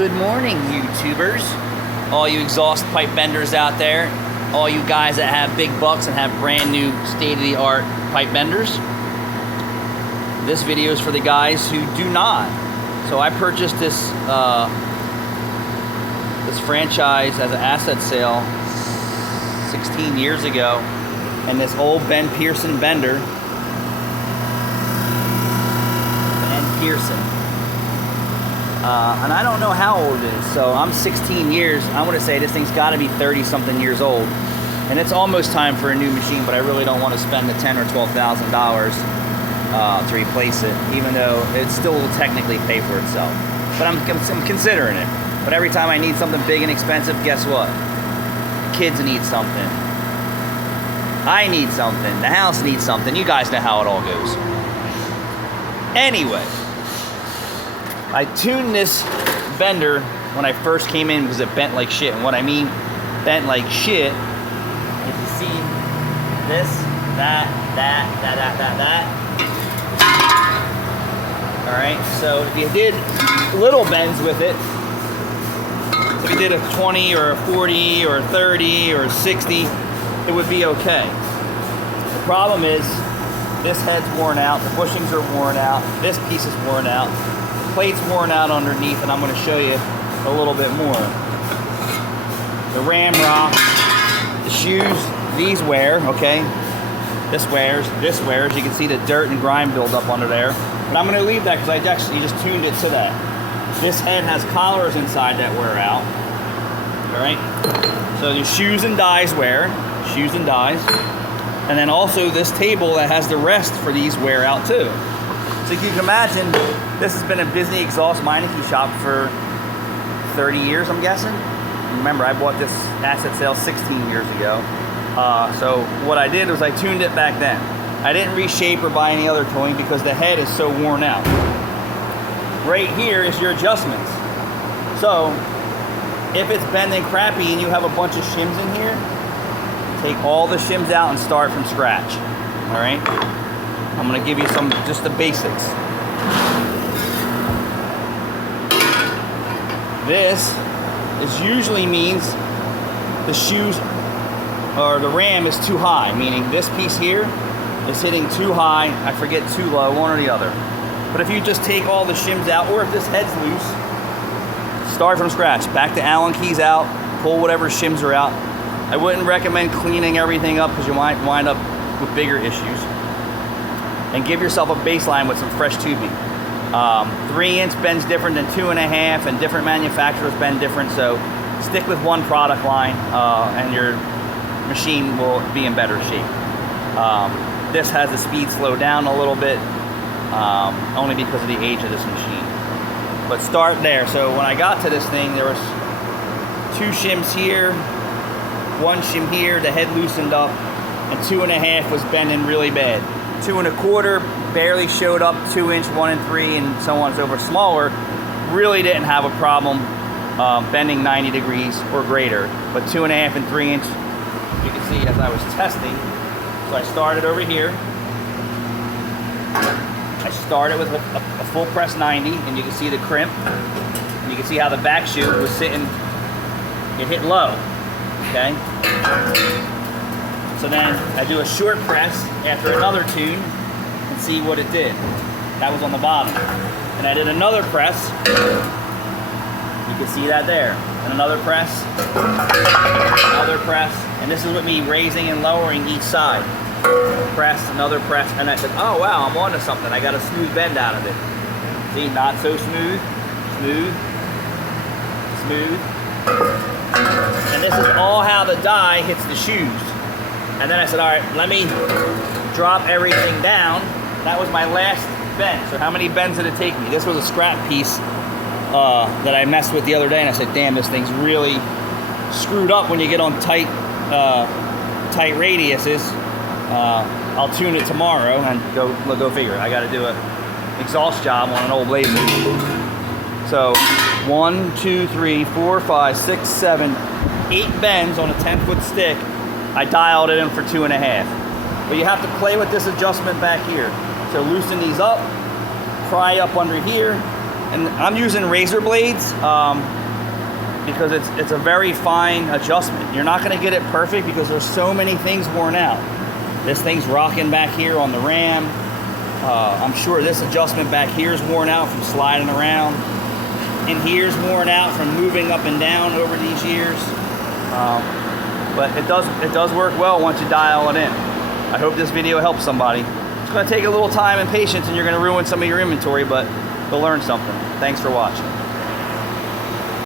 Good morning, YouTubers. All you exhaust pipe benders out there, all you guys that have big bucks and have brand new state-of-the-art pipe benders. This video is for the guys who do not. So I purchased this this franchise as an asset sale 16 years ago, and this old Ben Pearson bender. Ben Pearson. And I don't know how old it is, so I'm 16 years. I want to say this thing's got to be 30-something years old, and it's almost time for a new machine. But I really don't want to spend the $10,000 or $12,000 to replace it, even though it still will technically pay for itself. But I'm considering it. But every time I need something big and expensive, guess what? The kids need something. I need something. The house needs something. You guys know how it all goes. Anyway. I tuned this bender when I first came in because it bent like shit. And what I mean bent like shit, if you see this, that. All right, so if you did little bends with it, if you did a 20 or a 40 or a 30 or a 60, it would be okay. The problem is this head's worn out, the bushings are worn out, this piece is worn out. Plate's worn out underneath, and I'm going to show you a little bit more. The ramrod, the shoes, these wear, okay? This wears. You can see the dirt and grime build up under there. But I'm going to leave that because I actually just tuned it to that. This head has collars inside that wear out. All right? So the shoes and dies wear. Shoes and dies. And then also this table that has the rest for these wear out too. So you can imagine, this has been a busy exhaust Meineke shop for 30 years, I'm guessing. Remember, I bought this asset sale 16 years ago. So what I did was I tuned it back then. I didn't reshape or buy any other tooling because the head is so worn out. Right here is your adjustments. So if it's bending crappy and you have a bunch of shims in here, take all the shims out and start from scratch. All right? I'm going to give you just the basics. This usually means the shoes or the ram is too high, meaning this piece here is hitting too high, I forget too low, one or the other. But if you just take all the shims out, or if this head's loose, start from scratch. Back the Allen keys out, pull whatever shims are out. I wouldn't recommend cleaning everything up because you might wind up with bigger issues. And give yourself a baseline with some fresh tubing. 3-inch bends different than 2.5, and different manufacturers bend different, so stick with one product line and your machine will be in better shape. This has the speed slow down a little bit, only because of the age of this machine. But start there. So when I got to this thing, there was 2 shims here, 1 shim here, the head loosened up, and 2.5 was bending really bad. 2 1/4 barely showed up, 2-inch, 1 3, and so on and so forth. Smaller really didn't have a problem bending 90 degrees or greater, but 2.5 and 3-inch, you can see as I was testing. So I started over here. I started with a full press 90, and you can see the crimp. And you can see how the back shoe was sitting. It hit low. Okay. So then I do a short press after another tune and see what it did. That was on the bottom. And I did another press. You can see that there. And another press. Another press. And this is with me raising and lowering each side. Press, another press. And I said, oh wow, I'm onto something. I got a smooth bend out of it. See, not so smooth. Smooth. Smooth. And this is all how the die hits the shoes. And then I said, all right, let me drop everything down. That was my last bend. So how many bends did it take me? This was a scrap piece that I messed with the other day, and I said, damn, this thing's really screwed up when you get on tight radiuses. I'll tune it tomorrow and go figure it. I got to do an exhaust job on an old Blazer. So 1, 2, 3, 4, 5, 6, 7, 8 bends on a 10-foot stick. I dialed it in for 2.5. But you have to play with this adjustment back here. So loosen these up, pry up under here, And I'm using razor blades because it's a very fine adjustment. You're not going to get it perfect because there's so many things worn out. This thing's rocking back here on the ram. I'm sure this adjustment back here is worn out from sliding around. And here's worn out from moving up and down over these years. But it does work well once you dial it in. I hope this video helps somebody. It's going to take a little time and patience, and you're going to ruin some of your inventory, but you'll learn something. Thanks for watching.